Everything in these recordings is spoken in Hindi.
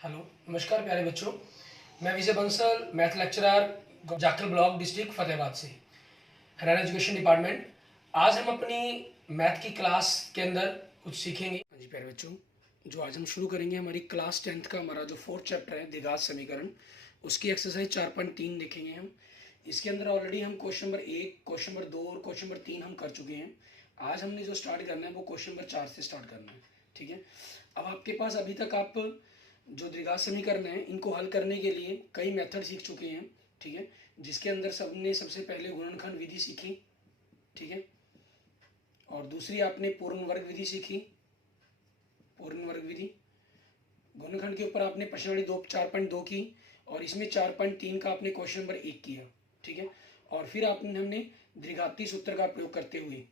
हेलो, नमस्कार प्यारे बच्चों। मैं Vijay Bansal, math lecturer, Jakhal block, district Fatehabad से, हरियाणा एजुकेशन डिपार्टमेंट। आज हम अपनी मैथ की क्लास के अंदर कुछ सीखेंगे। हाँ जी प्यारे बच्चों, जो आज हम शुरू करेंगे हमारी क्लास 10th का हमारा जो 4th चैप्टर है द्विघात समीकरण, उसकी एक्सरसाइज 4.3 देखेंगे हम। इसके अंदर ऑलरेडी हम क्वेश्चन नंबर 1, क्वेश्चन नंबर 2 और क्वेश्चन नंबर 3 हम कर चुके हैं। आज हमने जो स्टार्ट करना है वो क्वेश्चन नंबर 4 से स्टार्ट करना है। ठीक है, अब आपके पास अभी तक आप जो द्विघात समीकरण है इनको हल करने के लिए कई मेथड सीख चुके हैं। ठीक है, जिसके अंदर सबने सबसे पहले गुणनखंड विधि सीखी। ठीक है, और दूसरी आपने पूर्ण वर्ग विधि सीखी, पूर्ण वर्ग विधि। गुणनखंड के ऊपर आपने प्रश्नावली 4.2 की, और इसमें 4.3 का आपने क्वेश्चन नंबर 1 किया। ठीक है, और फिर हमने द्विघाती सूत्र का प्रयोग करते हुए,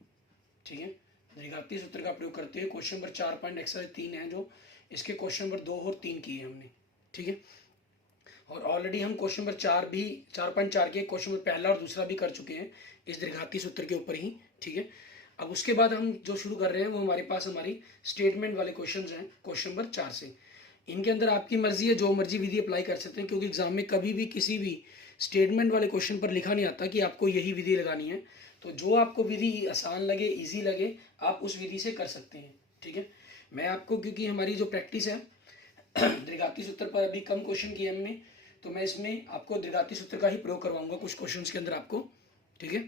ठीक है, द्विघाती सूत्र का प्रयोग करते हुए क्वेश्चन नंबर 4.3 है जो इसके क्वेश्चन नंबर 2 और 3 किए हमने। ठीक है, और ऑलरेडी हम क्वेश्चन नंबर 4.4 के क्वेश्चन नंबर पहला और दूसरा भी कर चुके हैं इस द्विघाती सूत्र के ऊपर ही। ठीक है, अब उसके बाद हम जो शुरू कर रहे हैं वो हमारे पास हमारी स्टेटमेंट वाले क्वेश्चन हैं क्वेश्चन नंबर 4 से। इनके अंदर आपकी मर्जी है, जो मर्जी विधि अप्लाई कर सकते हैं, क्योंकि एग्जाम में कभी भी किसी भी स्टेटमेंट वाले क्वेश्चन पर लिखा नहीं आता कि आपको यही विधि लगानी है। तो जो आपको विधि आसान लगे, इजी लगे, आप उस विधि से कर सकते हैं। ठीक है, मैं आपको, क्योंकि हमारी जो प्रैक्टिस है द्विघाती सूत्र पर अभी कम क्वेश्चन किए हमने, तो मैं इसमें आपको द्विघाती सूत्र का ही प्रयोग करवाऊंगा कुछ क्वेश्चंस के अंदर आपको। ठीक है,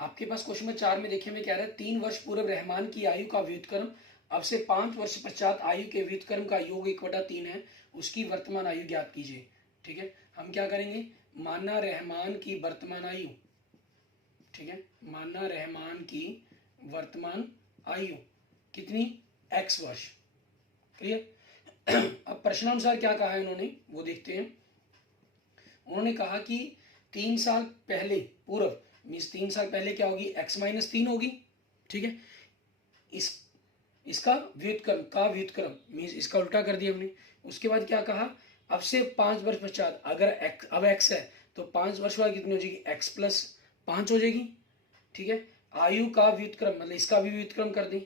आपके पास क्वेश्चन नंबर 4 में देखिए मैं कह रहा है 3 वर्ष पूर्व रहमान की आयु का व्युत्क्रम अब से 5 वर्ष पश्चात आयु के व्युत्क्रम का योग 1/3 है, उसकी वर्तमान आयु ज्ञात कीजिए। ठीक है, हम क्या करेंगे, माना रहमान की वर्तमान आयु, ठीक है, माना रहमान की वर्तमान आयु कितनी, x वर्ष। क्लियर। अब प्रश्नानुसार क्या कहा है उन्होंने वो देखते हैं। उन्होंने कहा कि 3 साल पहले पूर्व मीन्स 3 साल पहले क्या होगी, x-3 होगी। ठीक है, इसका व्युत्क्रम का व्युत्क्रम मीन्स इसका उल्टा कर दिया हमने। उसके बाद क्या कहा, अब से 5 वर्ष पश्चात अगर अब x है तो 5 वर्ष बाद कितनी हो जाएगी, x+5 हो जाएगी। ठीक है, आयु का व्युत्क्रम मतलब इसका भी व्युत्क्रम कर दें,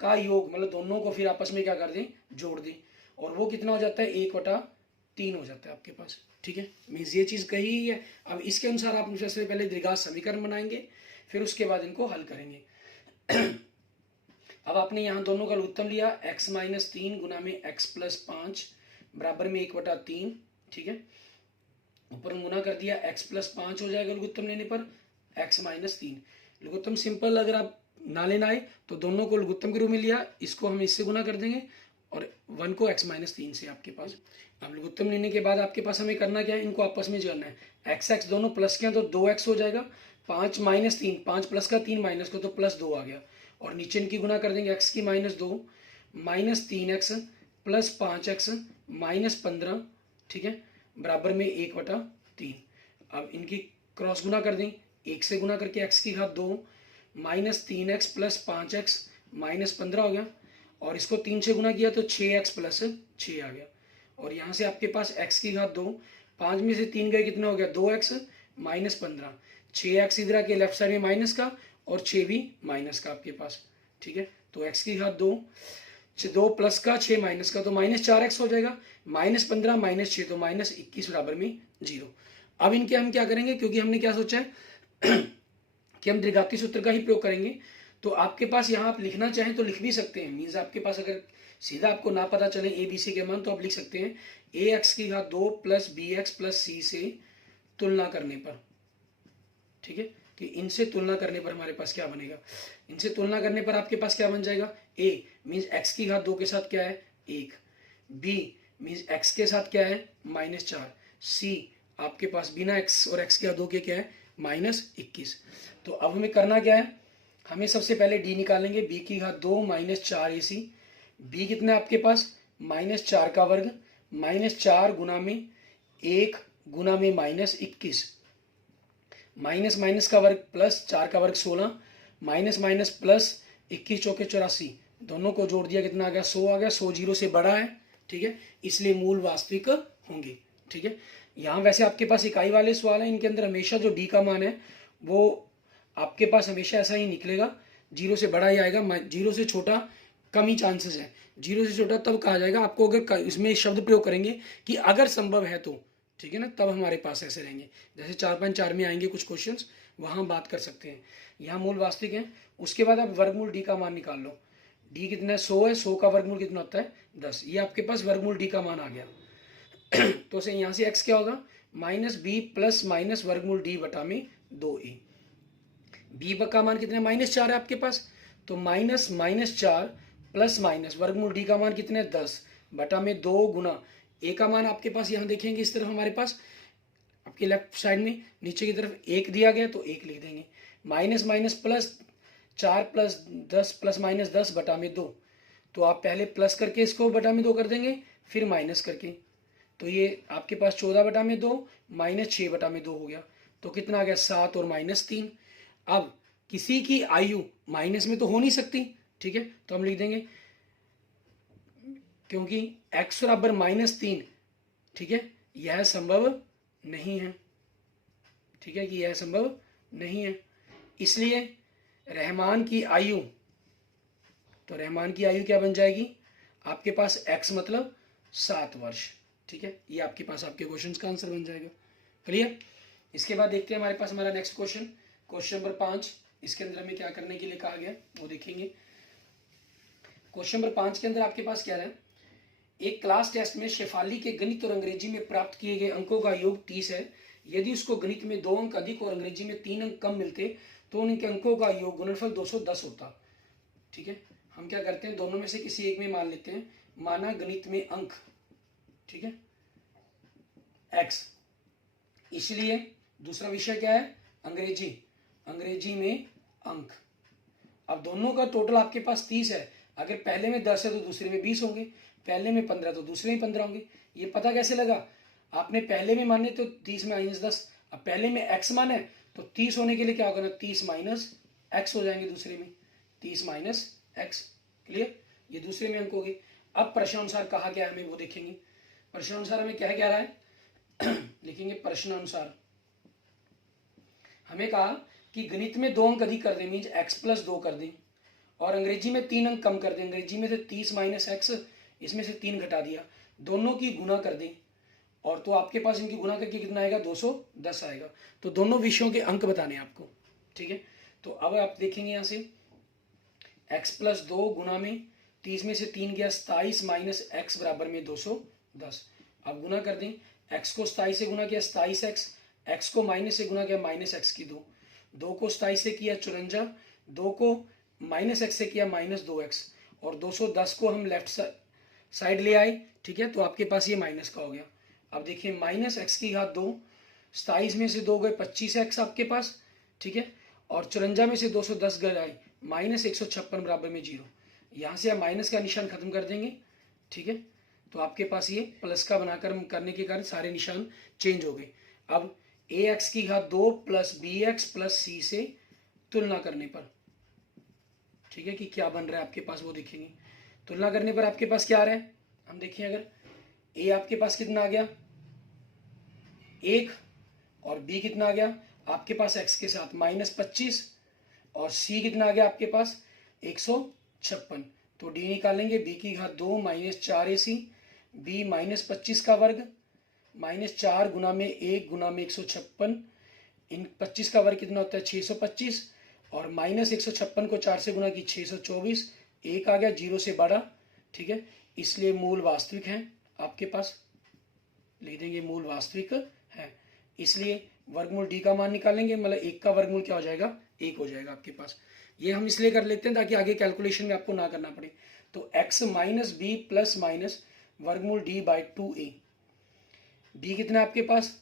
का योग मतलब दोनों को फिर आपस में क्या कर दें, जोड़ दें, और वो कितना हो जाता है, 1/3 हो जाता है आपके पास। ठीक है, मीन्स ये चीज़ कही ही है। अब इसके अनुसार आप सबसे पहले द्विघात समीकरण बनाएंगे, फिर उसके बाद इनको हल करेंगे। अब आपने यहाँ दोनों का लघुत्तम लिया, x-3 गुना में x+5 बराबर में 1/3। ठीक है, ऊपर गुना कर दिया, x+5 हो जाएगा लघुत्तम लेने पर x-3। लघुत्तम सिंपल अगर आप ना लेना आए तो दोनों को लघुत्तम के रूप में लिया, इसको हम इससे गुना कर देंगे और 1 को x-3 से आपके पास। अब लघुत्तम लेने के बाद आपके पास हमें करना क्या है, इनको आपस में जोड़ना है। x दोनों प्लस के हैं तो 2x हो जाएगा, 5-3, 5 प्लस का 3 माइनस को तो +2 आ गया, और नीचे इनकी गुना कर देंगे, x की -2 -3x + 5x -15। ठीक है, बराबर में 1/3। अब इनकी क्रॉस गुना कर दें, 1 से गुना करके x की घात 2 -3x + 5x -15 हो गया, और इसको 3 से गुना किया तो 6x + 6 आ गया, और यहाँ से आपके पास x की घात 2, 5 में से 3 गए कितना हो गया, 2x -15, 6x इधर आके लेफ्ट साइड में माइनस का और 6 भी माइनस का आपके पास। ठीक है, तो x की घात 2, 2 प्लस का 6 माइनस का तो -4x हो जाएगा, -15 -6 तो -21 बराबर में 0। अब इनके हम क्या करेंगे, क्योंकि हमने क्या सोचा है कि हम द्विघाती सूत्र का ही प्रयोग करेंगे, तो आपके पास यहाँ आप लिखना चाहें तो लिख भी सकते हैं। मीन्स आपके पास अगर सीधा आपको ना पता चले ए बी सी के मान तो आप लिख सकते हैं ax की घात 2 + bx + c से तुलना करने पर। ठीक है, कि इनसे तुलना करने पर हमारे पास क्या बनेगा, इनसे तुलना करने पर आपके पास क्या बन जाएगा, a मीन्स x की घात 2 के साथ क्या है 1, b मीन्स x के साथ क्या है -4, c आपके पास बिना x और x के घात 2 के क्या है -21। तो अब हमें करना क्या है, हमें सबसे पहले d निकालेंगे, b की घात 2 -4ac, b कितना है आपके पास -4 का वर्ग -4 गुना में 1 गुना में -21, माइनस माइनस का वर्ग प्लस 4 का वर्ग 16, माइनस माइनस प्लस 21 चौके 84, दोनों को जोड़ दिया कितना आ गया 100 आ गया, 100 0 से बड़ा है। ठीक है, इसलिए मूल वास्तविक होंगे। ठीक है, यहाँ वैसे आपके पास इकाई वाले सवाल है, इनके अंदर हमेशा जो d का मान है वो आपके पास हमेशा ऐसा ही निकलेगा, 0 से बड़ा ही आएगा, 0 से छोटा कम ही चांसेस है, 0 से छोटा तब कहा जाएगा आपको अगर इसमें शब्द प्रयोग करेंगे कि अगर संभव है तो, ठीक है ना, तब हमारे पास ऐसे रहेंगे। जैसे 4.4 में आएंगे कुछ क्वेश्चंस, वहां बात कर सकते हैं। यहाँ मूल वास्तविक है। उसके बाद आप वर्गमूल डी का मान निकाल लो। डी कितना है, 100 है, 100 का वर्गमूल कितना होता है 10। ये आपके पास वर्गमूल डी का मान आ गया। तो से यहाँ से x क्या होगा, -b प्लस माइनस वर्गमूल डी बटा में 2a। b का मान कितना है, -4 है आपके पास, तो -4 प्लस माइनस वर्गमूल डी का मान कितना है 10 बटा में 2 गुना ए का मान आपके पास यहाँ देखेंगे इस तरफ हमारे पास आपके लेफ्ट साइड में नीचे की तरफ 1 दिया गया तो 1 लिख देंगे। Minus minus plus 4 plus 10 plus minus 10 बटा में 2, तो आप पहले प्लस करके इसको बटा में 2 कर देंगे, फिर माइनस करके, तो ये आपके पास 14 बटा में 2 माइनस 6 बटा में 2 हो गया। तो कितना आ गया, 7 और -3। अब किसी की आयु माइनस में तो हो नहीं सकती, ठीक है, तो हम लिख देंगे क्योंकि x बराबर -3, ठीक है, यह संभव नहीं है, ठीक है, कि यह संभव नहीं है। इसलिए रहमान की आयु, तो रहमान की आयु क्या बन जाएगी आपके पास, x मतलब 7 वर्ष, ठीक है, ये आपके पास आपके क्वेश्चन का आंसर बन जाएगा। क्लियर। इसके बाद देखते हैं हमारे पास हमारा नेक्स्ट क्वेश्चन, क्वेश्चन नंबर 5। इसके अंदर हमें क्या करने के लिए कहा गया वो देखेंगे। क्वेश्चन नंबर 5 के अंदर आपके पास क्या है, एक क्लास टेस्ट में शेफाली के गणित और अंग्रेजी में प्राप्त किए गए अंकों का योग 30 है। यदि उसको गणित में 2 अंक अधिक और अंग्रेजी में 3 अंक कम मिलते तो उनके अंकों का योग गुणनफल 210 होता। ठीक है, हम क्या करते हैं, दोनों में से किसी एक में मान लेते हैं। माना गणित में अंक, ठीक है, x, इसलिए दूसरा विषय क्या है, अंग्रेजी, अंग्रेजी में अंक। अब दोनों का टोटल आपके पास 30 है। अगर पहले में 10 है तो दूसरे में 20 होंगे, पहले में 15 तो दूसरे में 15 होंगे। ये पता कैसे लगा, आपने पहले में माने तो 30 माइनस 10, अब पहले में x माना है तो 30 होने के लिए क्या होगा ना, 30 माइनस x हो जाएंगे दूसरे में, 30 माइनस x। क्लियर, ये दूसरे में अंक हो गए। अब प्रश्नानुसार कहा गया हमें वो देखेंगे। प्रश्नानुसार हमें क्या कह रहा है लिखेंगे प्रश्नानुसार। हमें कहा कि गणित में 2 अंक अधिक कर दें, मीन्स x प्लस 2 कर दें, और अंग्रेजी में 3 अंक कम कर दें। अंग्रेजी में से 30 माइनस x, इसमें से 3 घटा दिया, दोनों की गुना कर दें, और तो आपके पास इनकी गुना करके कितना आएगा, 210 आएगा। तो दोनों विषयों के अंक बताने आपको। ठीक है, तो अब आप देखेंगे यहाँ से x प्लस 2 गुना में 30 में से 3 गया 27 माइनस x बराबर में 210। अब गुना कर दें, x को 27 से गुना किया 27x, x को माइनस से गुना किया -x की 2 को 27 से किया 54, 2 को -x से किया -2x, और 210 को हम लेफ्ट साइड ले आए। ठीक है, तो आपके पास ये माइनस का हो गया। अब देखिए -x की घात 2, 27 में से 2 गए 25x आपके पास, ठीक है, और 54 में से 210 गए आए -156 बराबर में 0। यहाँ से आप माइनस का निशान खत्म कर देंगे। ठीक है, तो आपके पास ये प्लस का बनाकर करने के कारण सारे निशान चेंज हो गए। अब ax की घात 2 प्लस bx प्लस c से तुलना करने पर, ठीक है, कि क्या बन रहा है आपके पास वो देखेंगे। तुलना करने पर आपके पास क्या आ रहा है, हम देखिए, अगर a आपके पास कितना आ गया 1, और b कितना आ गया आपके पास x के साथ -25, और c कितना आ गया आपके पास 156। तो d निकालेंगे, b की घात 2 -4ac, b -25 का वर्ग -4 गुना में 1 गुना में 156, इन 25 का वर्ग कितना होता है 625, और -156 को 4 से गुना की 624, 1 आ गया 0 से बड़ा। ठीक है, इसलिए मूल वास्तविक है आपके पास, लिख देंगे मूल वास्तविक है। इसलिए वर्गमूल डी का मान निकालेंगे, मतलब 1 का वर्गमूल क्या हो जाएगा 1 हो जाएगा आपके पास। ये हम इसलिए कर लेते हैं ताकि आगे कैलकुलेशन में आपको ना करना पड़े। तो x minus B plus minus वर्गमूल डी बाई 2a। डी कितना है आपके पास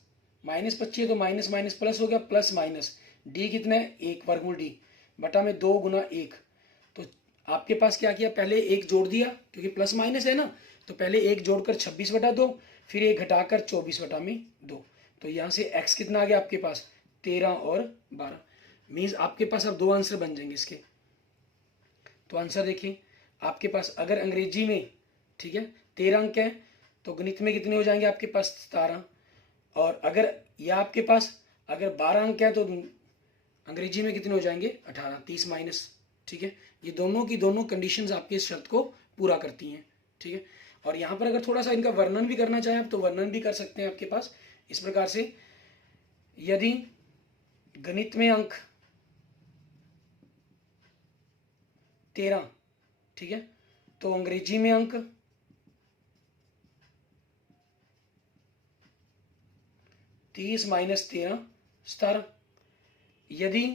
-25, तो माइनस माइनस प्लस हो गया, प्लस माइनस डी कितना है 1 वर्गमूल डी बटा में 2 गुना 1। तो आपके पास क्या किया, पहले 1 जोड़ दिया क्योंकि प्लस माइनस है ना, तो पहले 1 जोड़कर 26 बटा 2, फिर 1 घटाकर 24 बटा में 2। तो यहाँ से x कितना आ गया आपके पास 13 और 12, मीन्स आपके पास अब 2 आंसर बन जाएंगे इसके। तो आंसर देखिए आपके पास, अगर अंग्रेजी में, ठीक है, 13 अंक है तो गणित में कितने हो जाएंगे आपके पास 17, और अगर यह आपके पास अगर 12 अंक है तो अंग्रेजी में कितने हो जाएंगे 18, 30 माइनस, ठीक है, ये दोनों की दोनों कंडीशंस आपके इस शर्त को पूरा करती हैं। ठीक है, और यहाँ पर अगर थोड़ा सा इनका वर्णन भी करना चाहें आप तो वर्णन भी कर सकते हैं आपके पास इस प्रकार से, यदि गणित में अंक 13, ठीक है, तो अंग्रेजी में अंक 30 माइनस 13 17। यदि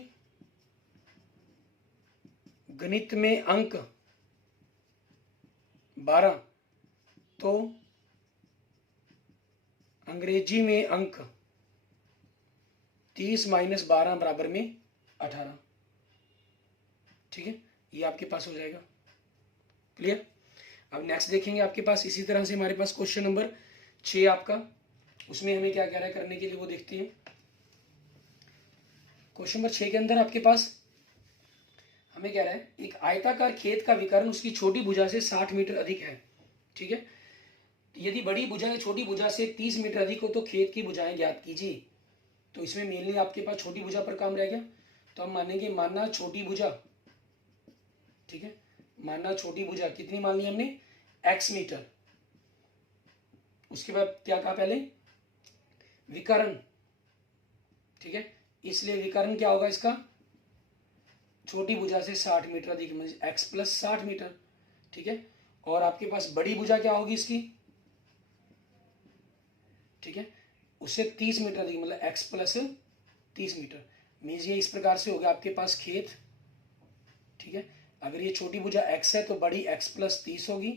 गणित में अंक 12, तो अंग्रेजी में अंक 30 माइनस 12 बराबर में 18। ठीक है, ये आपके पास हो जाएगा। क्लियर। अब नेक्स्ट देखेंगे आपके पास इसी तरह से हमारे पास क्वेश्चन नंबर 6 आपका, उसमें हमें क्या कह रहा है करने के लिए वो देखते हैं। क्वेश्चन नंबर 6 के अंदर आपके पास हमें कह रहा है एक आयताकार खेत का विकर्ण उसकी छोटी भुजा से 60 मीटर अधिक है। ठीक है, यदि बड़ी भुजा या छोटी भुजा से 30 मीटर अधिक हो तो खेत की भुजाएं ज्ञात कीजिए। तो इसमें मेनली आपके पास छोटी भुजा पर काम रह गया, तो हम मानेंगे मानना छोटी भुजा, ठीक है, मानना छोटी भुजा कितनी मान ली हमने, x मीटर। उसके बाद क्या कहा पहले, विकर्ण। ठीक है, इसलिए विकर्ण क्या होगा इसका, छोटी भुजा से 60 मीटर अधिक, x प्लस 60 मीटर। ठीक है, और आपके पास बड़ी भुजा क्या होगी इसकी, ठीक है, उससे 30 मीटर अधिक, मतलब x प्लस 30 मीटर। मीन्स ये इस प्रकार से हो गया आपके पास खेत। ठीक है, अगर ये छोटी भुजा x है तो बड़ी x प्लस 30 होगी,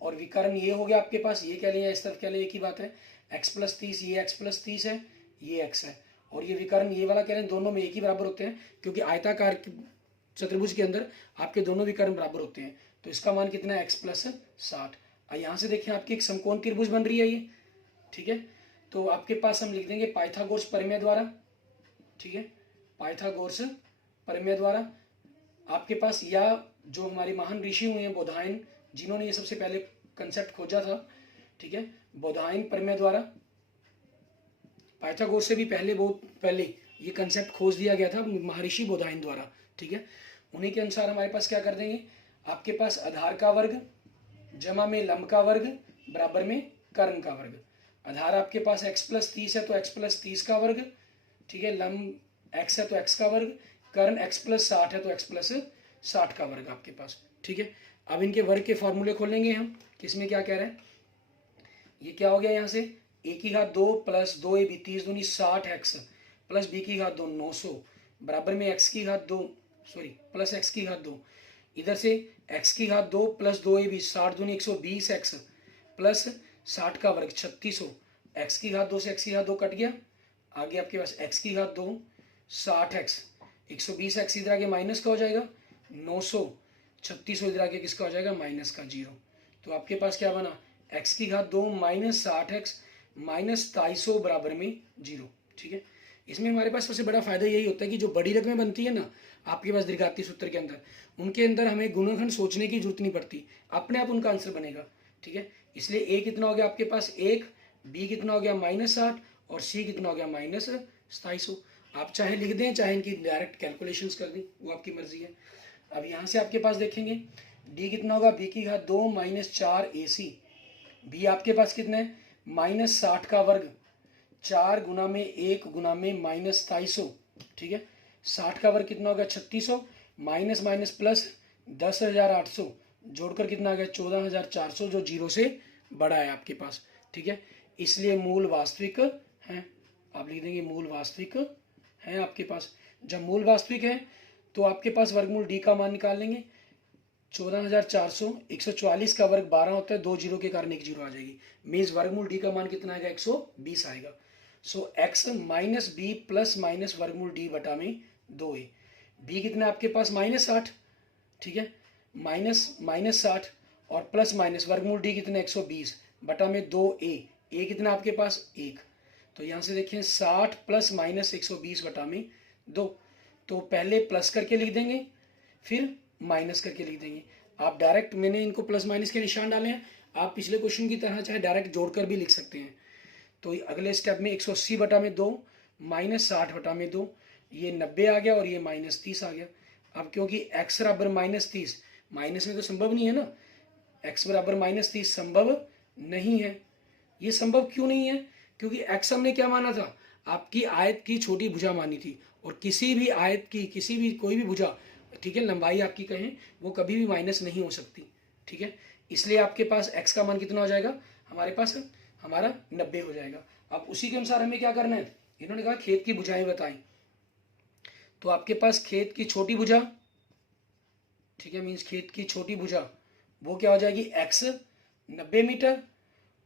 और विकर्ण ये हो गया आपके पास, ये कह लें या इस तरफ कह लें एक ही बात है, x प्लस 30, ये x प्लस 30 है, ये x है, और ये विकर्ण ये वाला कह रहे हैं, दोनों में एक ही बराबर होते हैं, क्योंकि आयताकार चतुर्भुज के अंदर आपके दोनों विकर्ण बराबर होते हैं। तो इसका मान कितना है, x प्लस 60। यहाँ से देखिए आपकी एक समकोण त्रिभुज बन रही है ये। ठीक है, तो आपके पास हम लिख देंगे पाइथागोरस प्रमेय द्वारा। ठीक है, पाइथागोरस प्रमेय द्वारा आपके पास, या जो हमारे महान ऋषि हुए हैं बोधायन, जिन्होंने ये सबसे पहले कंसेप्ट खोजा था। ठीक है, बोधायन प्रमेय द्वारा, पाइथागोरस से भी पहले, बहुत पहले ये कंसेप्ट खोज दिया गया था महर्षि बोधायन द्वारा। ठीक है, उन्हीं के अनुसार हमारे पास क्या कर देंगे, आपके पास आधार का वर्ग जमा में लंब का वर्ग बराबर में कर्ण का वर्ग। आधार आपके पास x प्लस 30 है तो x प्लस 30 का वर्ग, ठीक है, लंब x है तो x का वर्ग, कर्ण x प्लस 60 है तो x प्लस 60 का वर्ग आपके पास। ठीक है, अब इनके वर्ग के फॉर्मूले खोलेंगे हम, किसमें क्या कह रहे हैं, ये क्या हो गया, यहाँ से a की घात 2 प्लस 2ab 30 दूनी 60x प्लस b की घात 2 900 बराबर में x की घात 2 प्लस x की घात 2, इधर से x की घात 2 प्लस 2ab 60 दूनी 120x प्लस 60 का वर्ग 3600, x की घात 2 से x की घात 2 कट गया, आगे आपके पास x की घात 2 60x 120x इधर आगे माइनस का हो जाएगा 900, 3600 इधर आगे किसका हो जाएगा, माइनस का 0। तो आपके पास क्या बना, x की घात 2 माइनस 60x माइनस 2300 बराबर में 0। ठीक है, इसमें हमारे पास सबसे बड़ा फायदा यही होता है कि जो बड़ी रकमें बनती है ना आपके पास द्विघातीय सूत्र के अंदर, उनके अंदर हमें गुणनखंड सोचने की जरूरत नहीं पड़ती, अपने आप उनका आंसर बनेगा। ठीक है, इसलिए a कितना हो गया आपके पास 1, b कितना हो गया -60 और c कितना हो गया -2700। आप चाहे लिख दें चाहे इनकी डायरेक्ट कैलकुलेशंस कर दें, वो आपकी मर्जी है। अब यहाँ से आपके पास देखेंगे d कितना होगा, b की घात 2 -4ac, b आपके पास कितना है -60 का वर्ग 4 गुना में 1 गुना में -2700। ठीक है, 60 का वर्ग कितना होगा 3600, माइनस माइनस प्लस 10,800 जोड़कर कितना आ गया 14,400, जो 0 से बड़ा है आपके पास। ठीक है, इसलिए मूल वास्तविक है, आप लिख देंगे मूल वास्तविक है आपके पास। जब मूल वास्तविक है तो आपके पास वर्गमूल d का मान निकाल लेंगे, 14,400, 144 का वर्ग 12 होता है, 2 जीरो के कारण 1 जीरो आ जाएगी, मीन्स वर्गमूल d का मान कितना आएगा 120 आएगा। So x minus B plus minus वर्गमूल d बटा में 2a, b कितना आपके पास -60, ठीक है, माइनस 60 और प्लस माइनस वर्गमूल d कितना 120 बटा में 2a, a कितना आपके पास 1। तो यहाँ से देखें 60 प्लस माइनस 120 बटा में 2, तो पहले प्लस करके लिख देंगे फिर माइनस करके लिख देंगे। आप डायरेक्ट, मैंने इनको प्लस माइनस के निशान डाले हैं, आप पिछले क्वेश्चन की तरह चाहे डायरेक्ट जोड़कर भी लिख सकते हैं। तो अगले स्टेप में 180 बटा में 2 -60 बटा में 2, ये 90 आ गया और ये -30 आ गया। अब क्योंकि x बराबर -30, माइनस में तो संभव नहीं है ना, x बराबर -30 संभव नहीं है। ये संभव क्यों नहीं है? क्योंकि x हमने क्या माना था, आपकी आयत की छोटी भुजा मानी थी, और किसी भी आयत की किसी भी कोई भी भुजा, ठीक है, लंबाई आपकी कहें, वो कभी भी माइनस नहीं हो सकती, ठीक है। इसलिए आपके पास x का मान कितना हो जाएगा, हमारे पास हमारा 90 हो जाएगा। अब उसी के अनुसार हमें क्या करना है, इन्होंने कहा खेत की भुजाएं बताएं, तो आपके पास खेत की छोटी भुजा, ठीक है, मीन्स खेत की छोटी भुजा वो क्या हो जाएगी, x 90 मीटर,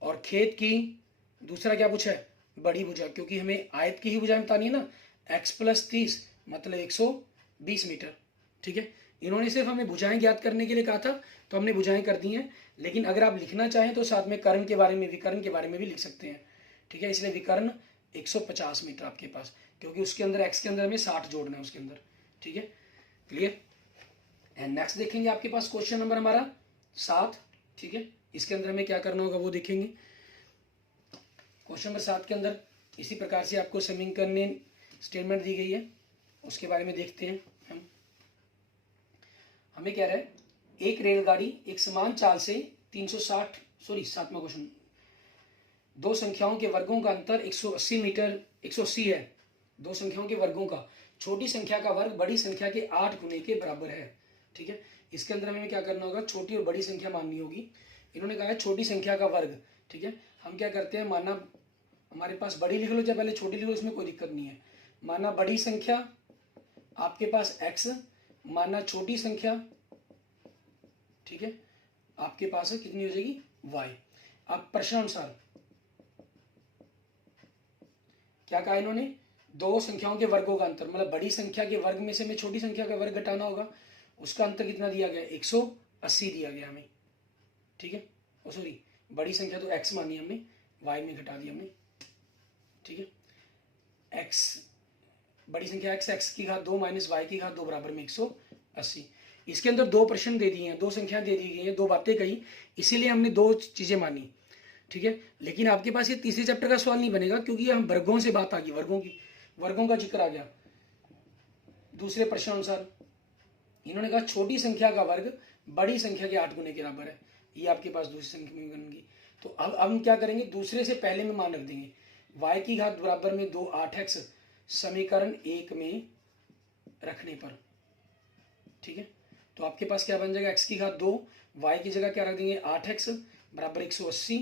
और खेत की दूसरा क्या पूछा है, बड़ी भुजा, क्योंकि हमें आयत की ही भुजाएं बतानी है ना, x + 30 मतलब 120 मीटर, ठीक है। इन्होंने सिर्फ हमें भुजाएं ज्ञात करने के लिए कहा था, तो हमने भुजाएं कर दी हैं, लेकिन अगर आप लिखना चाहें तो साथ में कर्ण के बारे में, विकर्ण के बारे में भी लिख सकते हैं, ठीक है। इसलिए विकर्ण 150 मीटर आपके पास, क्योंकि उसके अंदर x के अंदर हमें 60 जोड़ना है उसके अंदर, ठीक है, क्लियर। एंड नेक्स्ट देखेंगे आपके पास क्वेश्चन नंबर हमारा 7, ठीक है। इसके अंदर हमें क्या करना होगा वो देखेंगे। क्वेश्चन नंबर 7 के अंदर इसी प्रकार से आपको समीकरण स्टेटमेंट दी गई है, उसके बारे में देखते हैं हम। हमें कह रहा है एक रेलगाड़ी एक समान चाल से 7वां क्वेश्चन, दो संख्याओं के वर्गों का अंतर 180 मीटर 180 है, दो संख्याओं के वर्गों का, छोटी संख्या का वर्ग बड़ी संख्या के 8 गुने के बराबर है, ठीक है। इसके अंदर हमें क्या करना होगा, छोटी और बड़ी संख्या माननी होगी। इन्होंने कहा है छोटी संख्या का वर्ग, ठीक है। हम क्या करते हैं, माना हमारे पास बड़ी लिख लो चाहे पहले छोटी लिख लो, इसमें कोई दिक्कत नहीं है। माना बड़ी संख्या आपके पास x, माना छोटी संख्या, ठीक है, आपके पास कितनी हो जाएगी y। अब प्रश्नानुसार क्या कहा इन्होंने, दो संख्याओं के वर्गों का अंतर, मतलब बड़ी संख्या के वर्ग में से हमें छोटी संख्या का वर्ग घटाना होगा, उसका अंतर कितना दिया गया, 180 दिया गया हमें, ठीक है। ओ सॉरी, बड़ी संख्या तो x मानी हमने, y में घटा दिया हमने, ठीक है। x बड़ी संख्या x की घात 2 माइनस y की घात 2 बराबर में 180। इसके अंदर दो प्रश्न दे दिए हैं, दो संख्या दे दी गई हैं, दो बातें कही, इसीलिए हमने दो चीजें मानी, ठीक है। लेकिन आपके पास ये तीसरे चैप्टर का सवाल नहीं बनेगा, क्योंकि हम वर्गों से बात आ गई, वर्गों का जिक्र आ गया। दूसरे प्रश्न अनुसार इन्होंने कहा छोटी संख्या का वर्ग बड़ी संख्या के 8 गुने के बराबर है, ये आपके पास दूसरी संख्या में बनेगी। तो अब हम क्या करेंगे, दूसरे से पहले में मान रख देंगे, y की घात बराबर में 2 8x समीकरण 1 में रखने पर, ठीक है। तो आपके पास क्या बन जाएगा, x की घात 2, y की जगह क्या रख देंगे 8x बराबर 180,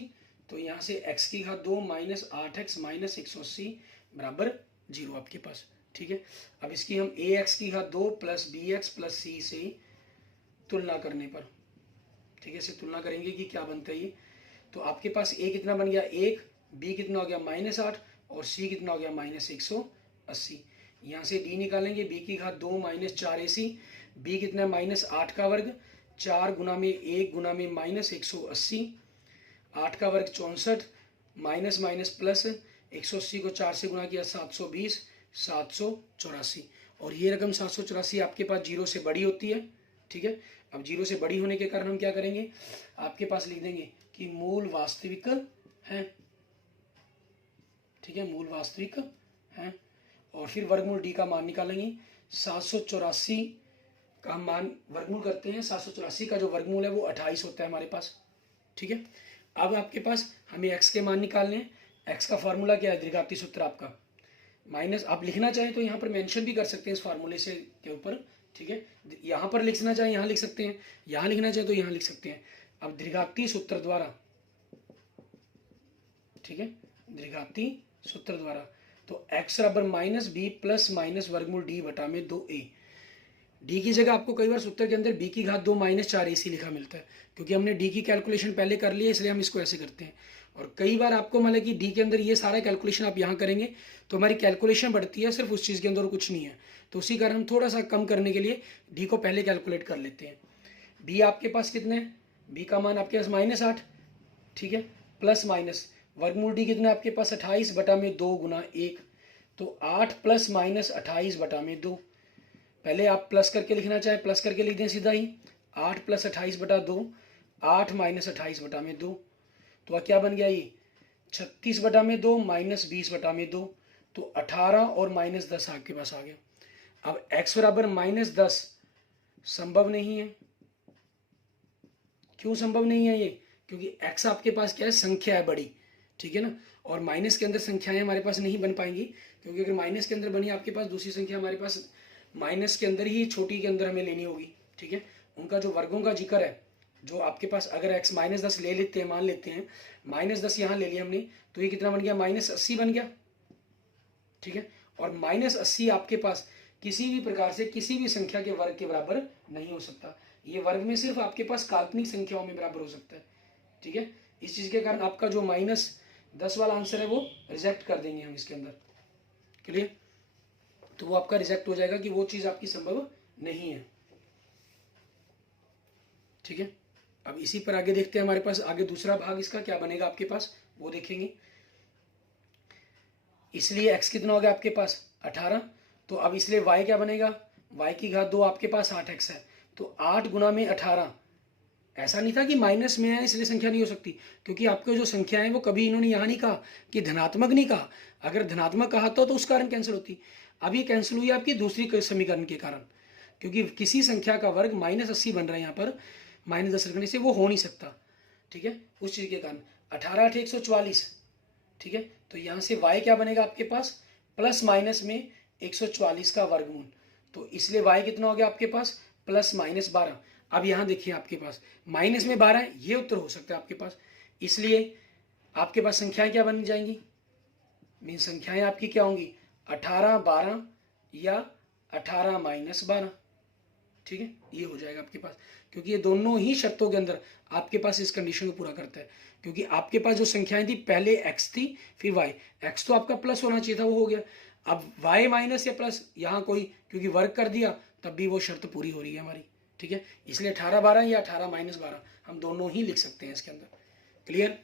तो यहाँ से x की घात 2 माइनस 8x माइनस 180 बराबर 0 आपके पास, ठीक है। अब इसकी हम ax की घात 2 प्लस bx प्लस c से तुलना करने पर, ठीक है, इसे तुलना करेंगे कि क्या बनता है ये। तो आपके पास a कितना बन गया 1, b कितना हो गया -8 और c कितना हो गया -180। यहाँ से d निकालेंगे, b की घात 2 माइनस 4ac, b कितना है -8 का वर्ग, 4 गुना में 1 गुना में -180, 8 का वर्ग 64, माइनस माइनस प्लस 180 को 4 से गुना किया 720, 784, और ये रकम 784 आपके पास 0 से बड़ी होती है, ठीक है। अब 0 से बड़ी होने के कारण हम क्या करेंगे, आपके पास लिख देंगे कि मूल वास्तविक है, ठीक है, मूल वास्तविक है। और फिर वर्गमूल d का मान निकालेंगे, 784 का हम मान वर्गमूल करते हैं, 784 का जो वर्गमूल है वो 28 होता है हमारे पास, ठीक है। अब आपके पास हमें x के मान निकालने हैं, x का फार्मूला क्या है, द्विघाती सूत्र आपका माइनस, आप लिखना चाहें तो यहाँ पर मेंशन भी कर सकते हैं इस फार्मूले से के ऊपर, ठीक है। यहाँ पर लिखना चाहें यहाँ लिख सकते हैं, यहाँ लिखना चाहें तो यहाँ लिख सकते हैं। अब द्विघाती सूत्र द्वारा, ठीक है, द्विघाती सूत्र द्वारा, तो x बराबर माइनस बी प्लस माइनस वर्गमूल d बटा में 2a, d की जगह आपको कई बार सूत्र के अंदर b की घात 2 माइनस 4ac लिखा मिलता है, क्योंकि हमने d की कैलकुलेशन पहले कर ली है, इसलिए हम इसको ऐसे करते हैं। और कई बार आपको मतलब कि d के अंदर ये सारा कैलकुलेशन आप यहाँ करेंगे तो हमारी कैलकुलेशन बढ़ती है सिर्फ उस चीज़ के अंदर और कुछ नहीं है, तो उसी कारण हम थोड़ा सा कम करने के लिए d को पहले कैलकुलेट कर लेते हैं। b आपके पास कितने, b का मान आपके पास -8, ठीक है, प्लस माइनस वर्गमूल d कितना आपके पास 28 बटा में 2 गुना 1, तो 8 प्लस माइनस 28 बटा में 2, पहले आप प्लस करके लिखना चाहें प्लस करके लिख दें सीधा ही, 8 प्लस 28 बटा 2, 8 माइनस 28 बटा में 2, तो क्या बन गया ये 36 बटा में 2 माइनस 20 बटा में 2, तो 18 और -10 आपके पास आ गया। अब x बराबर -10 संभव नहीं है। क्यों संभव नहीं है ये? क्योंकि x आपके पास क्या है, संख्या है बड़ी, ठीक है ना, और माइनस के अंदर संख्याएं हमारे पास नहीं बन पाएंगी, क्योंकि अगर माइनस के अंदर बनी आपके पास दूसरी संख्या हमारे पास माइनस के अंदर ही छोटी के अंदर हमें लेनी होगी, ठीक है। उनका जो वर्गों का जिक्र है, जो आपके पास अगर x -10 ले लेते हैं, मान लेते हैं -10 यहाँ ले लिया हमने, तो ये कितना बन गया, -80 बन गया, ठीक है। और -80 आपके पास किसी भी प्रकार से किसी भी संख्या के वर्ग के बराबर नहीं हो सकता। ये वर्ग में सिर्फ आपके पास काल्पनिक संख्याओं में बराबर हो सकता है, ठीक है। इस चीज के कारण आपका जो -10 वाला आंसर है वो रिजेक्ट कर देंगे हम इसके अंदर, क्लियर। तो वो आपका रिजेक्ट हो जाएगा कि वो चीज आपकी संभव नहीं है, ठीक है। अब इसी पर आगे देखते हैं, हमारे पास आगे दूसरा भाग इसका क्या बनेगा आपके पास, वो देखेंगे। इसलिए x कितना हो गया आपके पास 18, तो अब इसलिए y क्या बनेगा, y की घात 2 आपके पास 8x है, तो 8 गुना में 18। ऐसा नहीं था कि माइनस में है इसलिए संख्या नहीं हो सकती, क्योंकि आपको जो संख्या है वो कभी इन्होंने यहाँ नहीं कहा कि धनात्मक नहीं कहा। अगर धनात्मक कहा तो उस कारण कैंसिल होती। अब ये कैंसिल हुई आपकी दूसरी समीकरण के कारण, क्योंकि किसी संख्या का वर्ग -80 बन रहा है यहाँ पर, -10 रखने से वो हो नहीं सकता, ठीक है। उस चीज के कारण 18 × 144, ठीक है। तो यहाँ से y क्या बनेगा आपके पास, प्लस माइनस में 144 का वर्गमूल, तो इसलिए y कितना हो गया आपके पास, +-12। अब यहाँ देखिए आपके पास माइनस में 12 है, ये उत्तर हो सकता है आपके पास, इसलिए आपके पास संख्याएं क्या बन जाएंगी, मीन संख्याएं आपकी क्या होंगी, 18 12 या 18 -12, ठीक है। ये हो जाएगा आपके पास, क्योंकि ये दोनों ही शर्तों के अंदर आपके पास इस कंडीशन को पूरा करता है। क्योंकि आपके पास जो संख्याएं थी पहले x थी फिर y, x तो आपका प्लस होना चाहिए था, वो हो गया। अब y माइनस या प्लस यहाँ कोई, क्योंकि वर्क कर दिया तब भी वो शर्त पूरी हो रही है हमारी, ठीक है। इसलिए 18 12 या 18 -12 हम दोनों ही लिख सकते हैं इसके अंदर, क्लियर।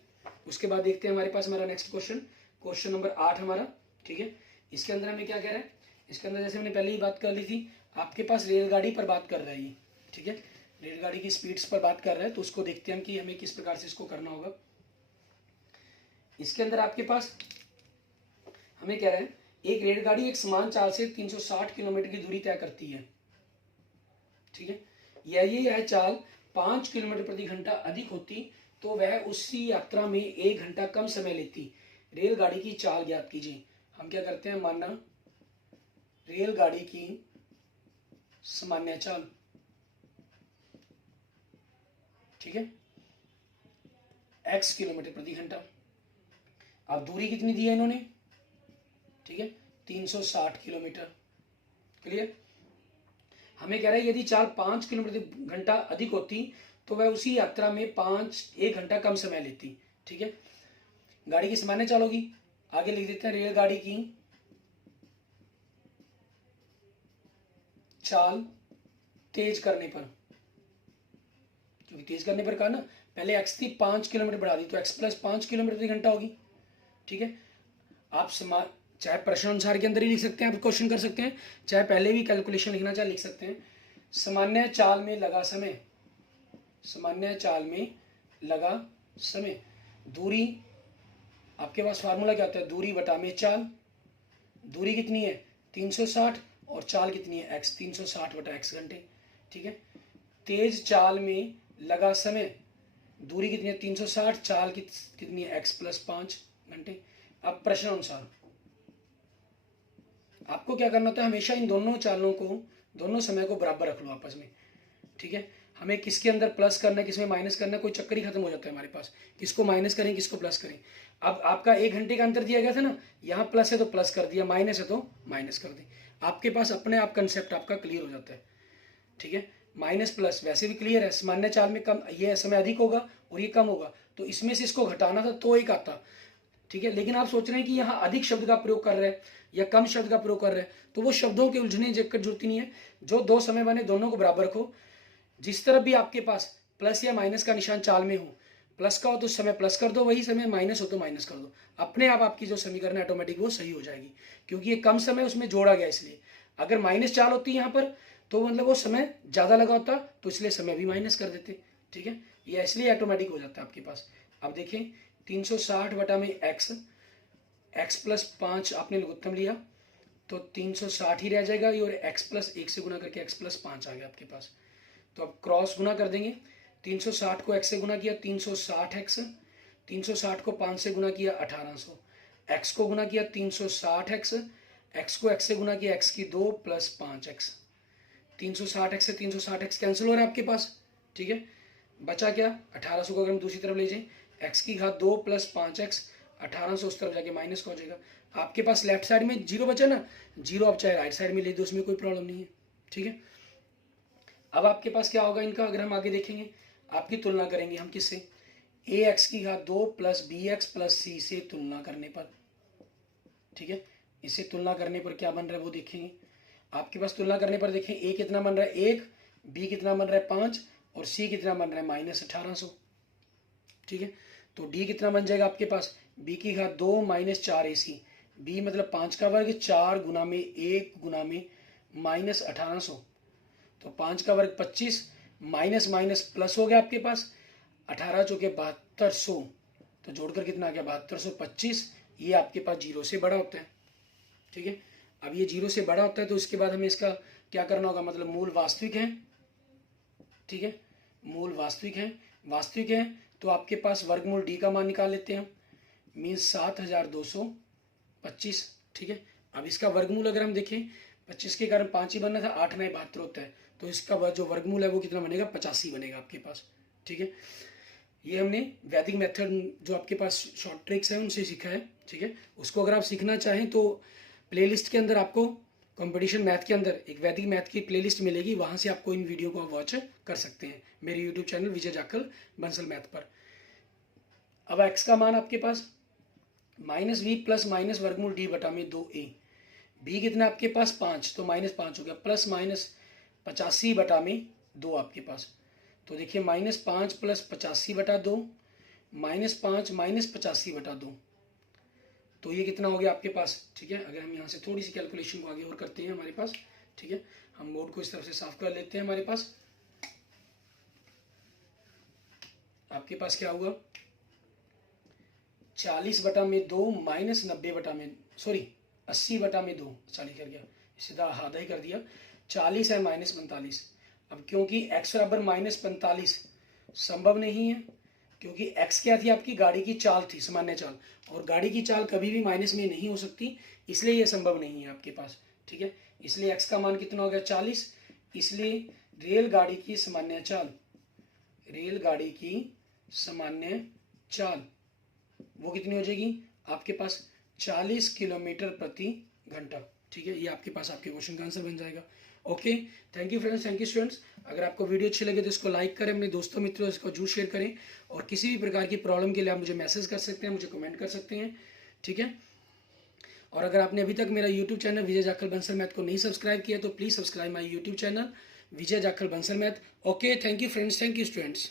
उसके बाद देखते हैं हमारे पास हमारा नेक्स्ट क्वेश्चन नंबर 8 हमारा, ठीक है। इसके अंदर हमें क्या कह रहा है, इसके अंदर जैसे हमने पहले ही बात कर ली थी, आपके पास रेलगाड़ी पर बात कर रहा है ये, ठीक है। रेलगाड़ी की स्पीड्स पर बात कर रहा है, तो उसको देखते हैं हम कि हमें किस प्रकार से इसको करना होगा। इसके अंदर आपके पास हमें कह रहा है, एक रेलगाड़ी एक समान चाल से 360 किलोमीटर की दूरी तय करती है, ठीक है। यही यह चाल 5 किलोमीटर प्रति घंटा अधिक होती तो वह उसी यात्रा में 1 घंटा कम समय लेती। रेलगाड़ी की चाल ज्ञात कीजिए। हम क्या करते हैं, माना रेलगाड़ी की सामान्य चाल, ठीक है, x किलोमीटर प्रति घंटा। अब दूरी कितनी दी है इन्होंने, ठीक है, 360 किलोमीटर, क्लियर। हमें कह रहा है यदि चाल 5 किलोमीटर प्रति घंटा अधिक होती तो वह उसी यात्रा में 1 घंटा कम समय लेती, ठीक है। गाड़ी की सामान्य चाल होगी, आगे लिख देते हैं रेलगाड़ी की चाल तेज करने पर, क्योंकि तेज करने पर कहा ना, पहले x थी 5 किलोमीटर बढ़ा दी तो x + 5 किलोमीटर प्रति घंटा होगी, ठीक है। आप चाहे प्रश्न अनुसार के अंदर ही लिख सकते हैं, आप क्वेश्चन कर सकते हैं, चाहे पहले भी कैलकुलेशन लिखना चाहे लिख सकते हैं। सामान्य चाल में लगा समय, सामान्य चाल में लगा समय, दूरी आपके पास फार्मूला क्या होता है, दूरी बटा में चाल। दूरी कितनी है 360 और चाल कितनी है x, 360 बटा x घंटे, ठीक है। तेज चाल में लगा समय, दूरी कितनी है 360, चाल कितनी है x + 5 घंटे। अब प्रश्न अनुसार आपको क्या करना होता है, हमेशा इन दोनों चालों को, दोनों समय को बराबर रख लो आपस में, ठीक है। हमें किसके अंदर प्लस करना है किसमें माइनस करना है, कोई चक्कर ही खत्म हो जाता है हमारे पास, किसको माइनस करें किसको प्लस करें। अब आपका 1 घंटे का अंतर दिया गया था ना, यहाँ प्लस है तो प्लस कर दिया, माइनस है तो माइनस कर दी। आपके पास अपने आप कंसेप्ट आपका क्लियर हो जाता है, ठीक है। माइनस प्लस वैसे भी क्लियर है, सामान्य चाल में कम, ये समय अधिक होगा और ये कम होगा, तो इसमें से इसको घटाना था तो एक आता, ठीक है। लेकिन आप सोच रहे हैं कि यहाँ अधिक शब्द का प्रयोग कर रहे हैं या कम शब्द का प्रयोग कर रहे हैं, तो वो शब्दों के उलझने जगकर जरूरत नहीं है। जो दो समय बने दोनों को बराबर रखो, जिस तरफ भी आपके पास प्लस या माइनस का निशान चाल में हो, प्लस का हो तो समय प्लस कर दो, वही समय माइनस हो तो माइनस कर दो, अपने आप आपकी जो समीकरण है ऑटोमेटिक वो सही हो जाएगी, क्योंकि ये कम समय उसमें जोड़ा गया इसलिए। अगर माइनस चाल होती यहाँ पर तो मतलब वो समय ज्यादा लगा होता, तो इसलिए समय भी माइनस कर देते, ठीक है। ये इसलिए ऑटोमेटिक हो जाता है आपके पास। अब देखें 360 बटा में x + 5 आपने लघुत्तम लिया तो 360 ही रह जाएगा, और x + 1 से गुना करके x + 5 आ गया आपके पास। तो अब क्रॉस गुना कर देंगे। 360 को x से गुना किया 360x, 360 को 5 से गुना किया 1800, x को गुना किया 360x, x को x से गुना किया x की 2 प्लस 5x। 360x से 360x कैंसिल हो रहा है आपके पास, ठीक है। बचा क्या 1800 को अगर हम दूसरी तरफ ले जाएं, x की घात 2 प्लस 5x, 1800 उस तरफ जाके माइनस का हो जाएगा। आपके पास लेफ्ट साइड में जीरो बचा ना, जीरो आप चाहे राइट साइड में ले दो, उसमें कोई प्रॉब्लम नहीं है, ठीक है। अब आपके पास क्या होगा इनका, अगर हम आगे देखेंगे आपकी तुलना करेंगे हम किससे, ax की घात 2 प्लस bx प्लस c से तुलना करने पर, ठीक है। इसे तुलना करने पर क्या बन रहा है वो देखेंगे। आपके पास तुलना करने पर देखें a कितना बन रहा है 1, b कितना बन रहा है 5 और c कितना बन रहा है माइनस 1800, ठीक है। तो d कितना बन जाएगा आपके पास, b की घात 2 माइनस 4ac, b मतलब 5 का वर्ग 4 गुना में 1 गुना में माइनस 1800, तो 5 का वर्ग 25, माइनस माइनस प्लस हो गया आपके पास 18 चौके 7200, तो जोड़कर कितना आ गया 7225। ये आपके पास जीरो से बड़ा होता है, ठीक है। अब ये जीरो से बड़ा होता है तो इसके बाद हमें इसका क्या करना होगा, मतलब मूल वास्तविक है, ठीक है। मूल वास्तविक है, वास्तविक है तो आपके पास वर्गमूल डी का मान निकाल लेते हैं, मीन्स 7225, ठीक है। अब इसका वर्गमूल अगर हम देखें 25 के कारण 5 ही बनना था, 8 9 72 होता है, तो इसका जो वर्गमूल है वो कितना बनेगा 85 बनेगा आपके पास, ठीक है। ये हमने वैदिक मेथड जो आपके पास शॉर्ट ट्रिक्स है उनसे सीखा है, ठीक है। उसको अगर आप सीखना चाहें तो प्लेलिस्ट के अंदर आपको कंपटीशन मैथ के अंदर एक वैदिक मैथ की प्लेलिस्ट मिलेगी, वहाँ से आपको इन वीडियो को आप वॉच कर सकते हैं मेरे यूट्यूब चैनल विजय जाखल बंसल मैथ पर। अब x का मान आपके पास माइनस वी प्लस माइनस वर्गमूल डी बटा में 2a, b कितना आपके पास 5 तो माइनस 5 हो गया, प्लस माइनस 85 बटा में 2 आपके पास, तो देखिए -5 प्लस 85 बटा 2 -5 माइनस 85 बटा 2, तो ये कितना हो गया आपके पास, ठीक है। अगर हम यहाँ से थोड़ी सी कैलकुलेशन को आगे और करते हैं हमारे पास, ठीक है, हम बोर्ड को इस तरफ से साफ कर लेते हैं। हमारे पास आपके पास क्या हुआ 40 बटा में 2 माइनस 90 बटा में 80 बटा में 2, 40 कर गया, सीधा आधा ही कर दिया, 40 है माइनस 45। अब क्योंकि x बराबर माइनस 45 संभव नहीं है, क्योंकि x क्या थी आपकी गाड़ी की चाल थी, सामान्य चाल, और गाड़ी की चाल कभी भी माइनस में नहीं हो सकती, इसलिए ये संभव नहीं है आपके पास, ठीक है। इसलिए x का मान कितना हो गया 40, इसलिए रेलगाड़ी की सामान्य चाल, रेलगाड़ी की सामान्य चाल वो कितनी हो जाएगी आपके पास 40 किलोमीटर प्रति घंटा, ठीक है। ये आपके पास आपके क्वेश्चन का आंसर बन जाएगा। Okay, thank you friends, thank you students. अगर आपको वीडियो अच्छी लगे तो इसको लाइक करें, अपने दोस्तों मित्रों इसको जरूर शेयर करें, और किसी भी प्रकार की प्रॉब्लम के लिए आप मुझे मैसेज कर सकते हैं, मुझे कमेंट कर सकते हैं, ठीक है। और अगर आपने अभी तक मेरा यूट्यूब चैनल विजय जाखल बंसल मैथ को नहीं सब्सक्राइब किया तो please subscribe my YouTube channel Vijay Jakhal Bansal math. Okay, thank you friends, thank you students.